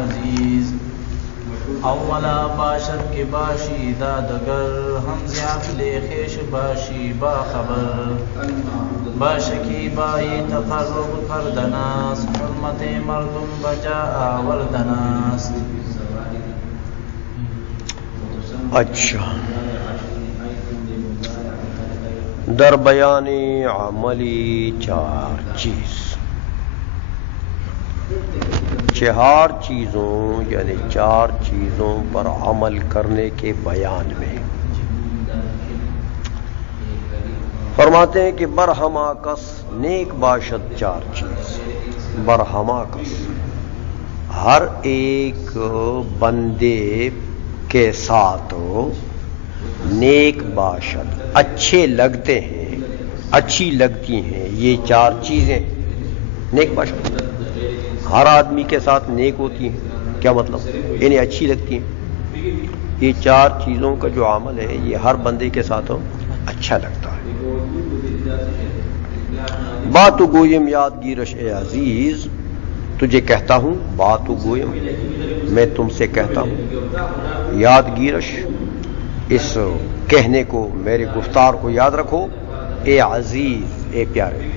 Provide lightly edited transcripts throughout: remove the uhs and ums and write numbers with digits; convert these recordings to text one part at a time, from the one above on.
عزیز اولا باشد کے باشی دادگر حمز عقل خیش باشی باخبر باشکی بائی تقرب کردناس حرمت مردم بجا آوردناس. اچھا، در بیان عملی چار چیزوں یعنی چار چیزوں پر عمل کرنے کے بیان میں فرماتے ہیں کہ برہما کس نیک باشد چار چیز. برہما کس ہر ایک بندے کے ساتھ نیک باشد اچھے لگتے ہیں، اچھی لگتی ہیں یہ چار چیزیں. نیک باشد ہر آدمی کے ساتھ نیک ہوتی ہیں، کیا مطلب؟ یعنی اچھی لگتی ہیں. یہ چار چیزوں کا جو عمل ہے یہ ہر بندے کے ساتھ اچھا لگتا ہے. باتو گویم یادگیرش اے عزیز، تجھے کہتا ہوں باتو گویم، میں تم سے کہتا ہوں یادگیرش، اس کہنے کو، میرے گفتار کو یاد رکھو. اے عزیز، اے پیارے.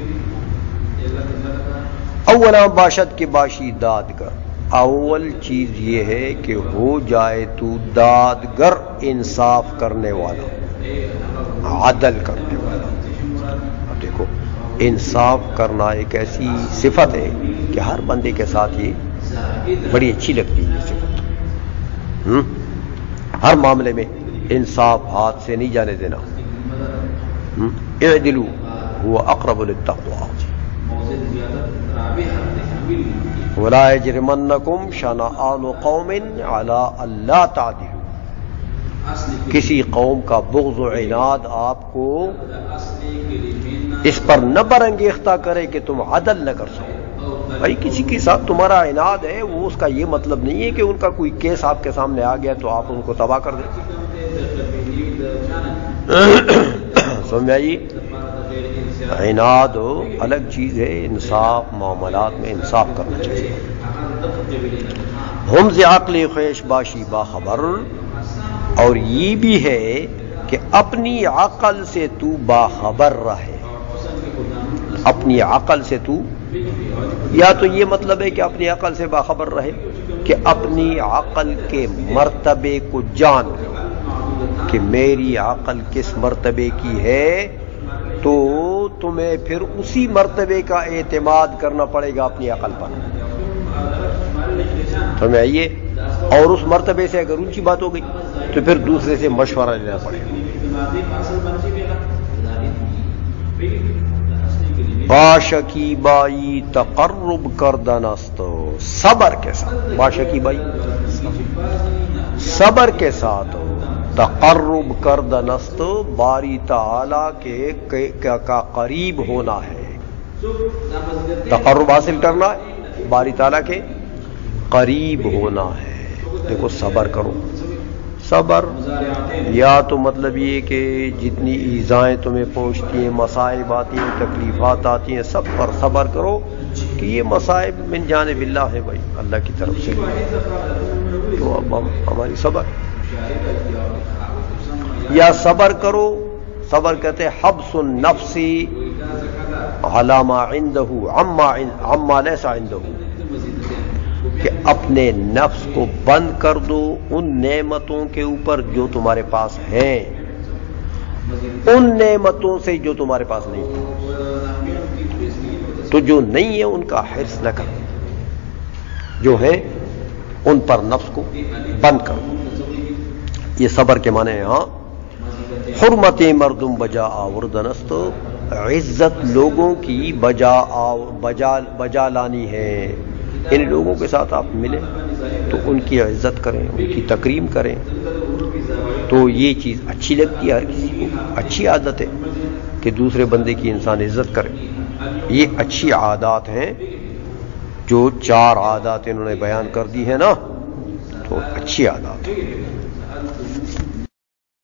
اولا باشد کے باشی دادگر، اول چیز یہ ہے کہ ہو جائے تو دادگر، انصاف کرنے والا، عدل کرنے والا. اب دیکھو، انصاف کرنا ایک ایسی صفت ہے کہ ہر بندے کے ساتھ یہ بڑی اچھی لگتی ہے یہ صفت. ہر معاملے میں انصاف ہاتھ سے نہیں جانے دینا. اعدلوا هو اقرب للتقوى ولا يجرمنكم شنآن قوم على الا تعدلوا. کسی قوم کا بغض و عناد آپ کو اس پر نہ برانگیختہ کرے کہ تم عدل نہ کر سکو. بھائی کسی کے ساتھ تمہارا عناد ہے، وہ اس کا یہ مطلب نہیں ہے کہ ان کا کوئی کیس آپ کے سامنے آ گیا تو آپ ان کو تباہ کر دیں. سمجھ آئی؟ عناد الگ چیز ہے، انصاف معاملات میں انصاف کرنا چاہیے. ہم ز عقل خیش باشی باخبر، اور یہ بھی ہے کہ اپنی عقل سے تو باخبر رہے. اپنی عقل سے تو، یا تو یہ مطلب ہے کہ اپنی عقل سے باخبر رہے کہ اپنی عقل کے مرتبے کو جان لو کہ میری عقل کس مرتبے کی ہے، تو تمہیں پھر اسی مرتبے کا اعتماد کرنا پڑے گا اپنی عقل پر. تمہیں آئیے، اور اس مرتبے سے اگر اونچی بات ہو گئی تو پھر دوسرے سے مشورہ لینا پڑے گا. باشکی بائی تقرب کردن است، صبر کے ساتھ. باشکی بائی صبر کے ساتھ تقرب کردن است، باری تعالی کے کا قریب ہونا ہے. تقرب حاصل کرنا ہے، باری تعالی کے قریب ہونا ہے. دیکھو صبر کرو. صبر یا تو مطلب یہ کہ جتنی ایذائیں تمہیں پہنچتی ہیں، مصائب آتی ہیں، تکلیفات آتی ہیں، سب پر صبر کرو کہ یہ مصائب من جانب اللہ ہے، بھائی اللہ کی طرف سے. تو اب ہماری صبر، یا صبر کرو. صبر کہتے ہیں حبس النفس علی ما عنده عما لیس عنده، کہ اپنے نفس کو بند کر دو ان نعمتوں کے اوپر جو تمہارے پاس ہیں، ان نعمتوں سے جو تمہارے پاس نہیں ہے. تو جو نہیں ہے ان کا حرص نہ کرو، جو ہیں ان پر نفس کو بند کرو. یہ صبر کے معنی ہیں. ہاں، حرمت مردم بجا آوردن است، عزت لوگوں کی بجا لانی ہے. ان لوگوں کے ساتھ آپ ملیں تو ان کی عزت کریں، ان کی تکریم کریں. تو یہ چیز اچھی لگتی ہے، ہر کسی کو اچھی عادت ہے کہ دوسرے بندے کی انسان عزت کرے. یہ اچھی عادات ہیں، جو چار عادات انہوں نے بیان کر دی ہیں نا، تو اچھی عادات ہیں.